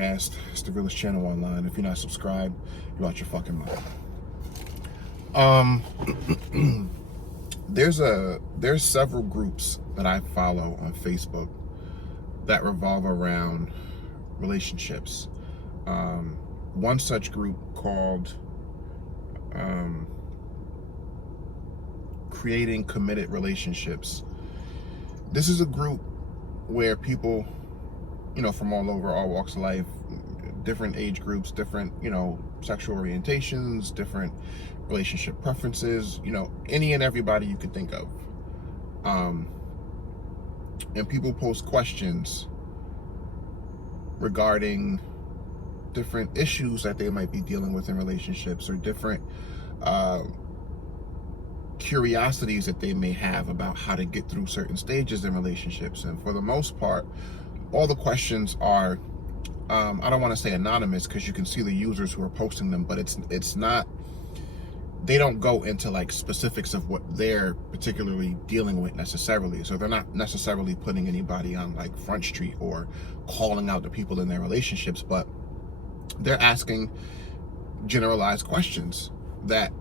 podcast. It's the realest channel online. If you're not subscribed, you're out your fucking mind. There's several groups that I follow on Facebook that revolve around relationships. One such group called Creating Committed Relationships. This is a group where people, from all over, all walks of life, different age groups, different, sexual orientations, different relationship preferences, any and everybody you could think of. And people post questions regarding different issues that they might be dealing with in relationships, or different curiosities that they may have about how to get through certain stages in relationships. And for the most part, all the questions are, I don't want to say anonymous, because you can see the users who are posting them, but it's not, they don't go into like specifics of what they're particularly dealing with necessarily. So they're not necessarily putting anybody on like Front Street or calling out the people in their relationships, but they're asking generalized questions that,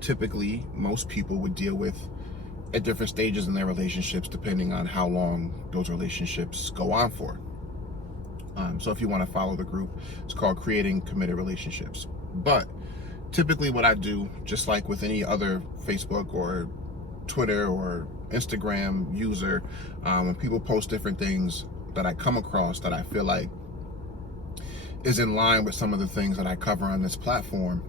typically most people would deal with at different stages in their relationships, depending on how long those relationships go on for. So if you want to follow the group, it's called Creating Committed Relationships. But typically what I do, just like with any other Facebook or Twitter or Instagram user, when people post different things that I come across that I feel like is in line with some of the things that I cover on this platform,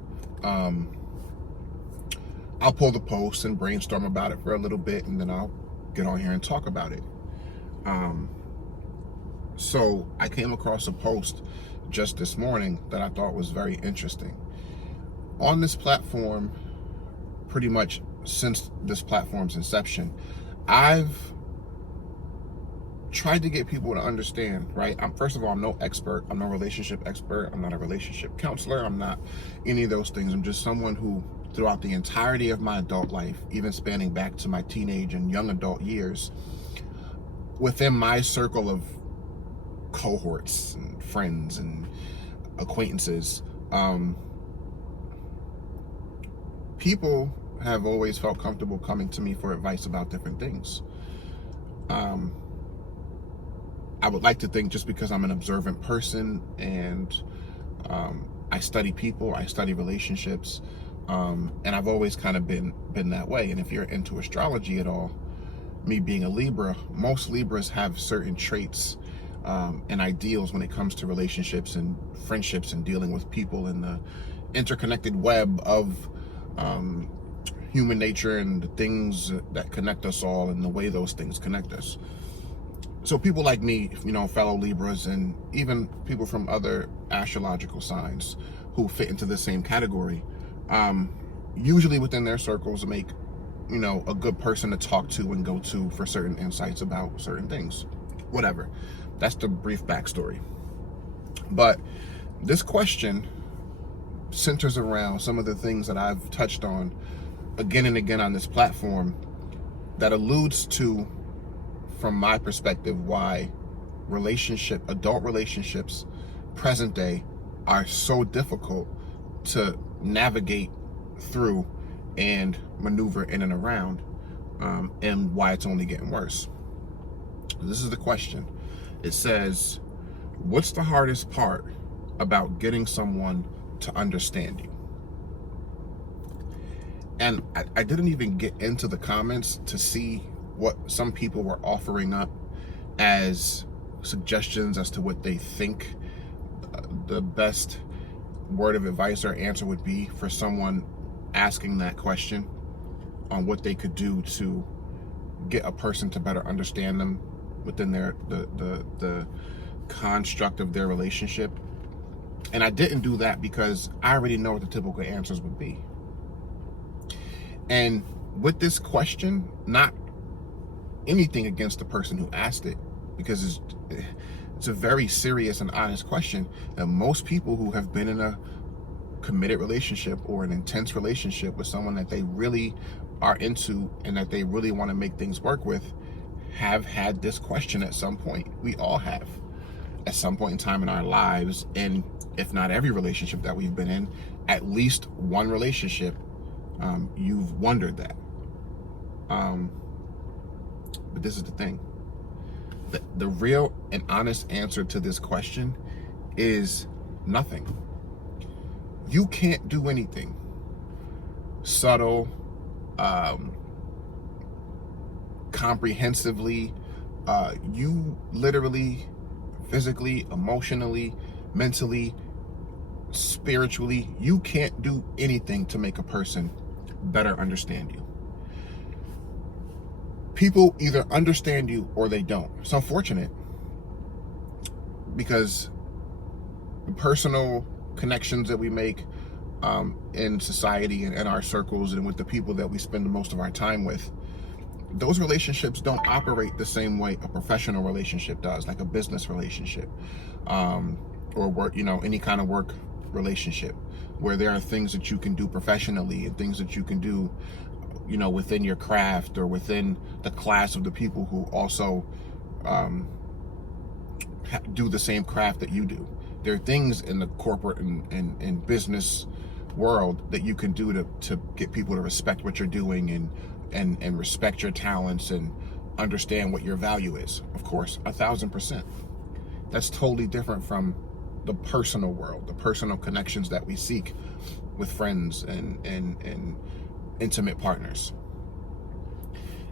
I'll pull the post and brainstorm about it for a little bit, and then I'll get on here and talk about it. So I came across a post just this morning that I thought was very interesting. On this platform, pretty much since this platform's inception, I've tried to get people to understand, right? First of all, I'm no expert. I'm no relationship expert. I'm not a relationship counselor. I'm not any of those things. I'm just someone who, throughout the entirety of my adult life, even spanning back to my teenage and young adult years, within my circle of cohorts and friends and acquaintances, people have always felt comfortable coming to me for advice about different things. I would like to think, just because I'm an observant person and I study people, I study relationships, and I've always kind of been that way. And if you're into astrology at all, me being a Libra, most Libras have certain traits and ideals when it comes to relationships and friendships and dealing with people in the interconnected web of human nature and the things that connect us all and the way those things connect us. So people like me, fellow Libras, and even people from other astrological signs who fit into the same category, usually within their circles make, a good person to talk to and go to for certain insights about certain things. Whatever. That's the brief backstory. But this question centers around some of the things that I've touched on again and again on this platform that alludes to, from my perspective, why adult relationships, present day, are so difficult to navigate through and maneuver in and around, and why it's only getting worse. This is the question. It says, what's the hardest part about getting someone to understand you? And I didn't even get into the comments to see what some people were offering up as suggestions as to what they think the best word of advice or answer would be for someone asking that question, on what they could do to get a person to better understand them within the construct of their relationship. And I didn't do that because I already know what the typical answers would be. And with this question, not anything against the person who asked it, because it's a very serious and honest question, and most people who have been in a committed relationship or an intense relationship with someone that they really are into and that they really want to make things work with have had this question at some point. We all have. at some point in time in our lives, and if not every relationship that we've been in, at least one relationship, you've wondered that. But this is the thing. The real and honest answer to this question is nothing. You can't do anything subtle, comprehensively. You literally, physically, emotionally, mentally, spiritually, you can't do anything to make a person better understand you. People either understand you or they don't. It's unfortunate because the personal connections that we make in society and in our circles and with the people that we spend the most of our time with, those relationships don't operate the same way a professional relationship does, like a business relationship, or work, any kind of work relationship, where there are things that you can do professionally and things that you can do, within your craft or within the class of the people who also do the same craft that you do. There are things in the corporate and business world that you can do to get people to respect what you're doing and respect your talents and understand what your value is. Of course, 1,000%. That's totally different from the personal world, the personal connections that we seek with friends and intimate partners.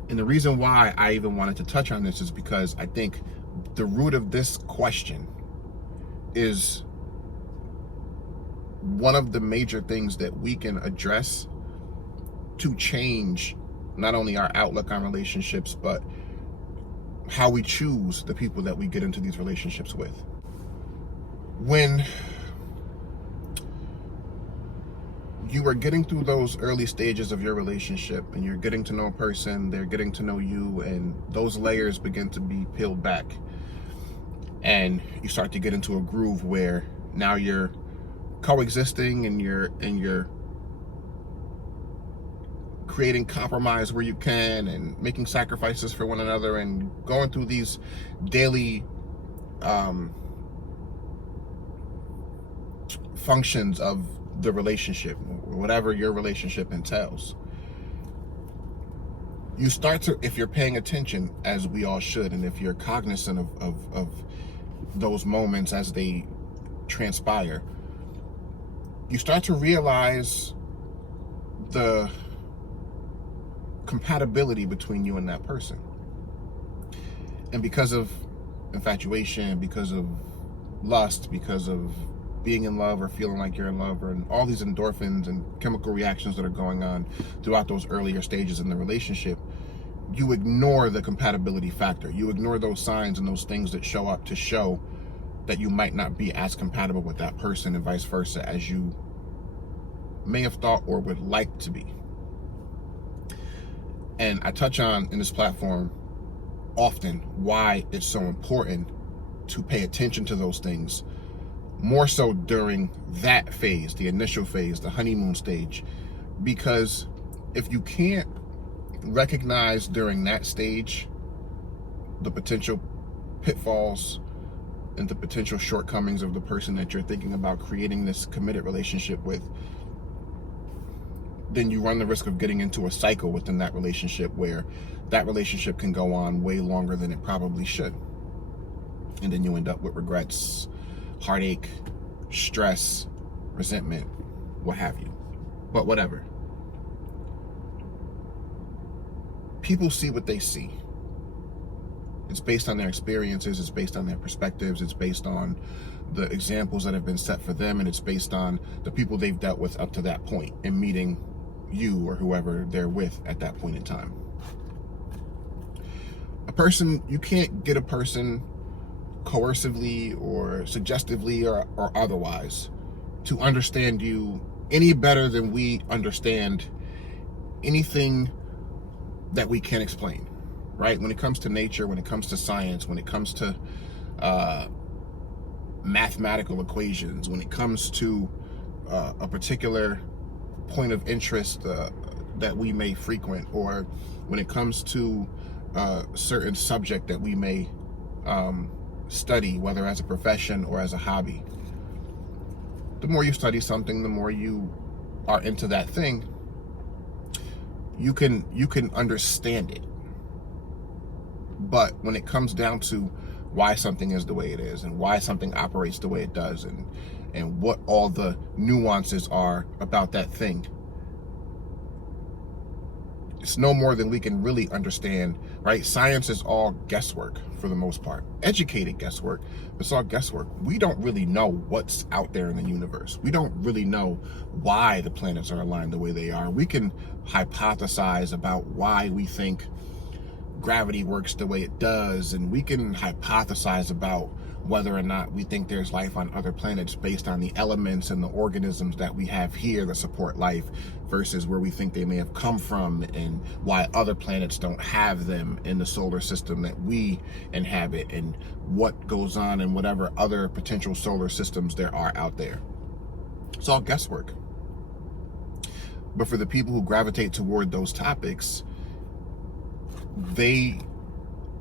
And the reason why I even wanted to touch on this is because I think the root of this question is one of the major things that we can address to change not only our outlook on relationships, but how we choose the people that we get into these relationships with. When you are getting through those early stages of your relationship and you're getting to know a person, they're getting to know you, and those layers begin to be peeled back, and you start to get into a groove where now you're coexisting and you're creating compromise where you can and making sacrifices for one another and going through these daily functions of the relationship, whatever your relationship entails. You start to, if you're paying attention, as we all should, and if you're cognizant of those moments as they transpire, you start to realize the compatibility between you and that person. And because of infatuation, because of lust, because of being in love or feeling like you're in love, and all these endorphins and chemical reactions that are going on throughout those earlier stages in the relationship, you ignore the compatibility factor. You ignore those signs and those things that show up to show that you might not be as compatible with that person, and vice versa, as you may have thought or would like to be. And I touch on in this platform often why it's so important to pay attention to those things, more so during that phase, the initial phase, the honeymoon stage. Because if you can't recognize during that stage the potential pitfalls and the potential shortcomings of the person that you're thinking about creating this committed relationship with, then you run the risk of getting into a cycle within that relationship where that relationship can go on way longer than it probably should. And then you end up with regrets, heartache, stress, resentment, what have you. But whatever. People see what they see. It's based on their experiences, it's based on their perspectives, it's based on the examples that have been set for them, and it's based on the people they've dealt with up to that point and meeting you or whoever they're with at that point in time. You can't get a person coercively or suggestively or otherwise to understand you any better than we understand anything that we can explain, right? When it comes to nature, when it comes to science, when it comes to mathematical equations, when it comes to a particular point of interest that we may frequent, or when it comes to a certain subject that we may study, whether as a profession or as a hobby. The more you study something, the more you are into that thing, you can understand it. But when it comes down to why something is the way it is and why something operates the way it does and what all the nuances are about that thing, it's no more than we can really understand, right? Science is all guesswork for the most part. Educated guesswork, but it's all guesswork. We don't really know what's out there in the universe. We don't really know why the planets are aligned the way they are. We can hypothesize about why we think gravity works the way it does, and we can hypothesize about whether or not we think there's life on other planets based on the elements and the organisms that we have here that support life versus where we think they may have come from, and why other planets don't have them in the solar system that we inhabit, and what goes on in whatever other potential solar systems there are out there. It's all guesswork. But for the people who gravitate toward those topics, they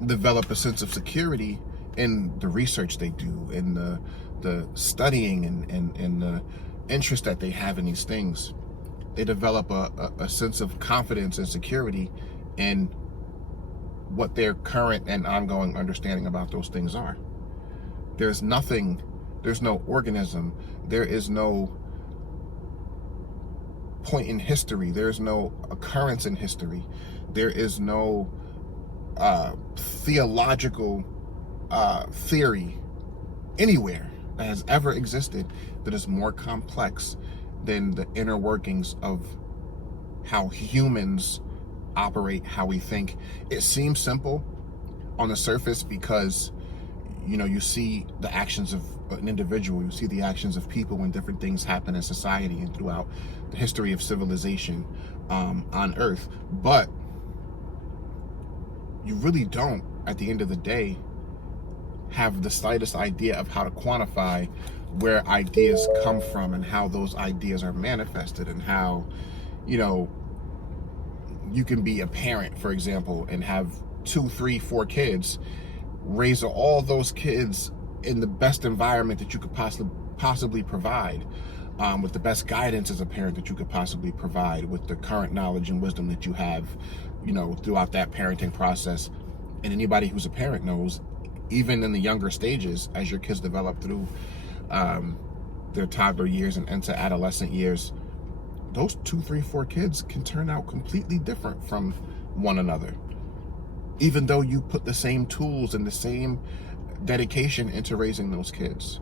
develop a sense of security in the research they do, in the studying and the interest that they have in these things. They develop a sense of confidence and security in what their current and ongoing understanding about those things are. There's no organism, there is no point in history, there's no occurrence in history, there is no theological theory anywhere that has ever existed that is more complex than the inner workings of how humans operate, how we think. It seems simple on the surface because, you know, you see the actions of an individual, you see the actions of people when different things happen in society and throughout the history of civilization on Earth. But you really don't, at the end of the day, have the slightest idea of how to quantify where ideas come from and how those ideas are manifested, and how, you know, you can be a parent, for example, and have 2, 3, 4 kids, raise all those kids in the best environment that you could possibly provide, with the best guidance as a parent that you could possibly provide, with the current knowledge and wisdom that you have, you know, throughout that parenting process. And anybody who's a parent knows, even in the younger stages, as your kids develop through their toddler years and into adolescent years, those 2, 3, 4 kids can turn out completely different from one another, even though you put the same tools and the same dedication into raising those kids.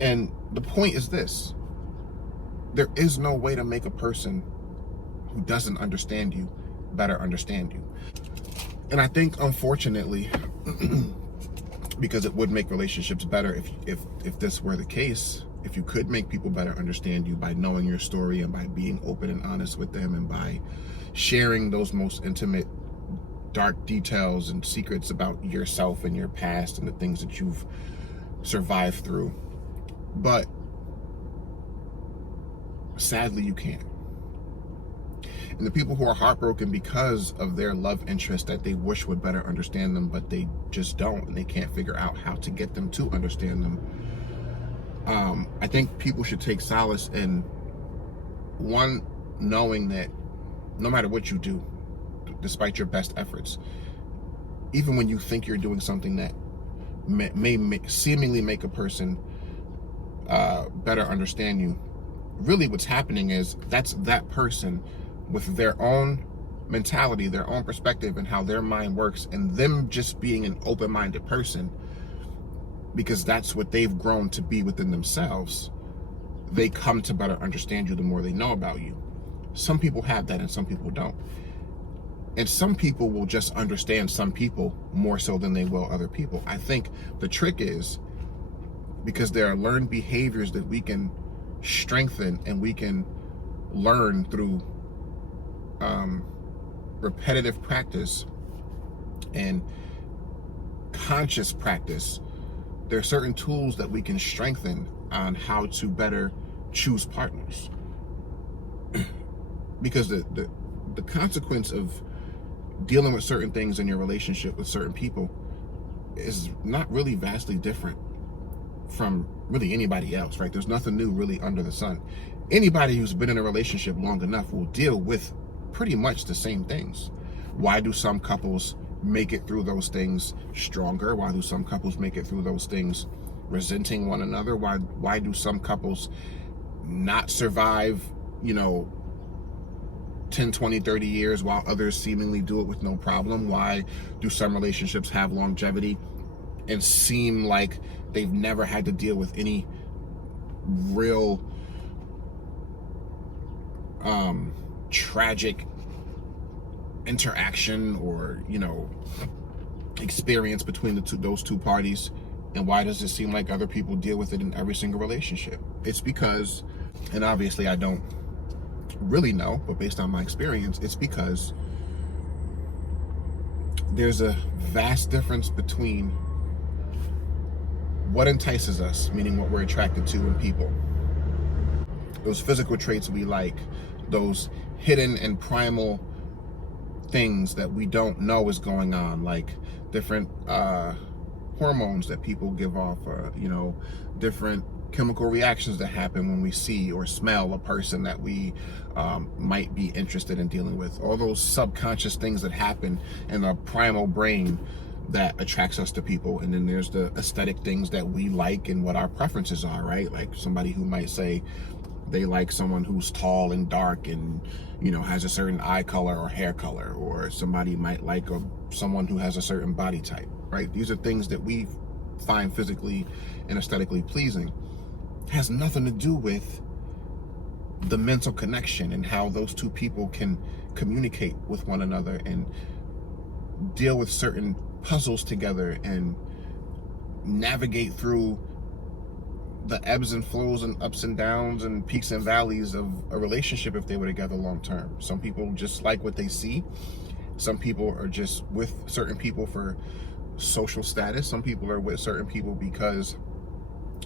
And the point is this: there is no way to make a person who doesn't understand you better understand you. And I think, unfortunately, because it would make relationships better if this were the case, if you could make people better understand you by knowing your story and by being open and honest with them and by sharing those most intimate, dark details and secrets about yourself and your past and the things that you've survived through. But sadly, you can't. And the people who are heartbroken because of their love interest that they wish would better understand them, but they just don't, and they can't figure out how to get them to understand them. I think people should take solace in, one, knowing that no matter what you do, despite your best efforts, even when you think you're doing something that may seemingly make a person better understand you, really what's happening is that's that person with their own mentality, their own perspective, and how their mind works, and them just being an open-minded person, because that's what they've grown to be within themselves. They come to better understand you the more they know about you. Some people have that and some people don't. And some people will just understand some people more so than they will other people. I think the trick is, because there are learned behaviors that we can strengthen and we can learn through repetitive practice and conscious practice. There are certain tools that we can strengthen on how to better choose partners. Because the consequence of dealing with certain things in your relationship with certain people is not really vastly different from really anybody else, right? There's nothing new really under the sun. Anybody who's been in a relationship long enough will deal with pretty much the same things. Why do some couples make it through those things stronger? Why do some couples make it through those things resenting one another? Why do some couples not survive, 10, 20, 30 years while others seemingly do it with no problem? Why do some relationships have longevity and seem like they've never had to deal with any real tragic interaction or experience between those two parties? And why does it seem like other people deal with it in every single relationship? It's because, and obviously I don't really know, but based on my experience, it's because there's a vast difference between what entices us, meaning what we're attracted to in people, those physical traits we like, those hidden and primal things that we don't know is going on, like different hormones that people give off, different chemical reactions that happen when we see or smell a person that we might be interested in dealing with. All those subconscious things that happen in our primal brain that attracts us to people. And then there's the aesthetic things that we like and what our preferences are, right? Like somebody who might say they like someone who's tall and dark and has a certain eye color or hair color, or somebody might like someone who has a certain body type, right? These are things that we find physically and aesthetically pleasing. It has nothing to do with the mental connection and how those two people can communicate with one another and deal with certain puzzles together and navigate through the ebbs and flows and ups and downs and peaks and valleys of a relationship if they were together long term. Some people just like what they see. Some people are just with certain people for social status. Some people are with certain people because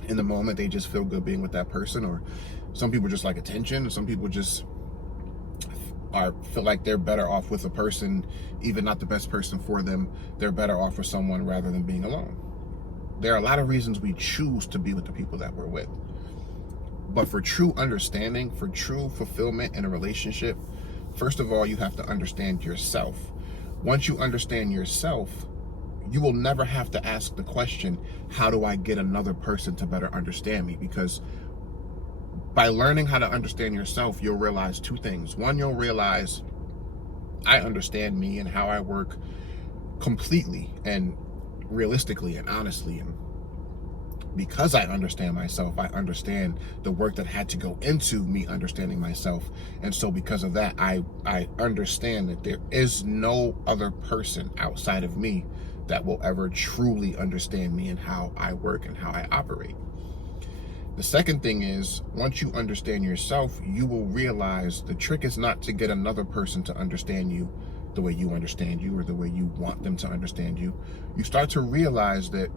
in the moment they just feel good being with that person, or some people just like attention. Some people just feel like they're better off with a person, even not the best person for them. They're better off with someone rather than being alone. There are a lot of reasons we choose to be with the people that we're with. But for true understanding, for true fulfillment in a relationship, first of all, you have to understand yourself. Once you understand yourself, you will never have to ask the question, how do I get another person to better understand me? Because by learning how to understand yourself, you'll realize two things. One, you'll realize I understand me and how I work completely and realistically and honestly. And because I understand myself, I understand the work that had to go into me understanding myself. And so because of that, I understand that there is no other person outside of me that will ever truly understand me and how I work and how I operate. The second thing is, once you understand yourself, you will realize the trick is not to get another person to understand you the way you understand you or the way you want them to understand you. You start to realize that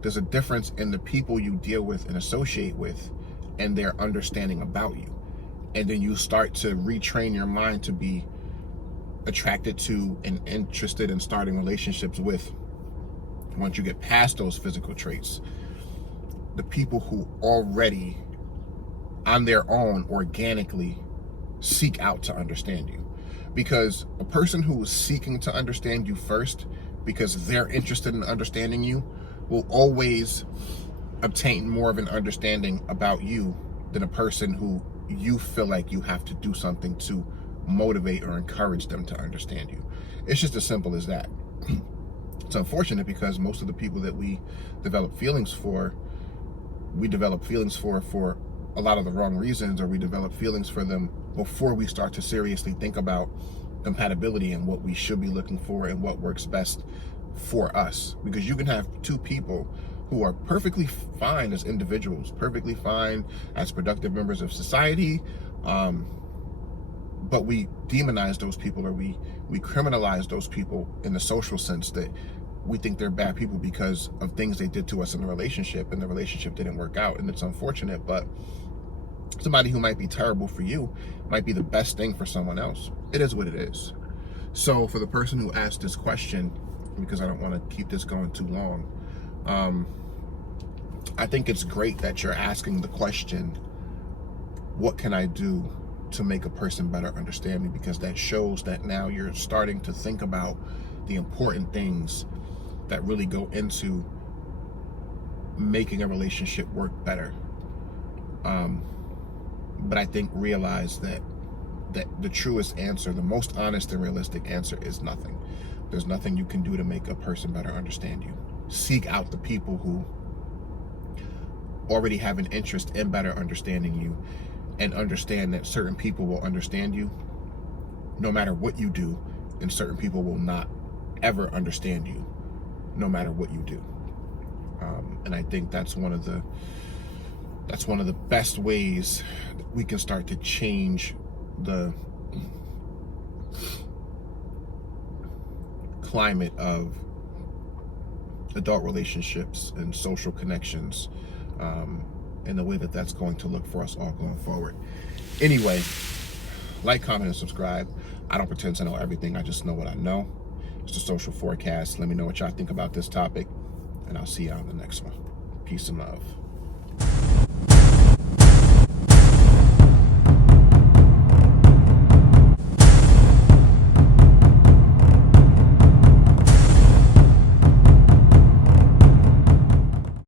there's a difference in the people you deal with and associate with and their understanding about you. And then you start to retrain your mind to be attracted to and interested in starting relationships with, once you get past those physical traits, the people who already on their own organically seek out to understand you. Because a person who is seeking to understand you first because they're interested in understanding you will always obtain more of an understanding about you than a person who you feel like you have to do something to motivate or encourage them to understand you. It's just as simple as that. It's unfortunate because most of the people that we develop feelings for for a lot of the wrong reasons, or we develop feelings for them before we start to seriously think about compatibility and what we should be looking for and what works best for us. Because you can have two people who are perfectly fine as individuals, perfectly fine as productive members of society, but we demonize those people, or we criminalize those people in the social sense that we think they're bad people because of things they did to us in the relationship, and the relationship didn't work out. And it's unfortunate, but somebody who might be terrible for you might be the best thing for someone else. It is what it is. So for the person who asked this question, because I don't want to keep this going too long. I think it's great that you're asking the question, what can I do to make a person better understand me? Because that shows that now you're starting to think about the important things that really go into making a relationship work better. But I think realize that the truest answer, the most honest and realistic answer, is nothing. There's nothing you can do to make a person better understand you. Seek out the people who already have an interest in better understanding you, and understand that certain people will understand you no matter what you do, and certain people will not ever understand you no matter what you do. And I think that's one of the best ways we can start to change the climate of adult relationships and social connections, and the way that that's going to look for us all going forward. Anyway, like, comment, and subscribe. I don't pretend to know everything. I just know what I know. It's the Social Forecast. Let me know what y'all think about this topic, and I'll see y'all on the next one. Peace and love.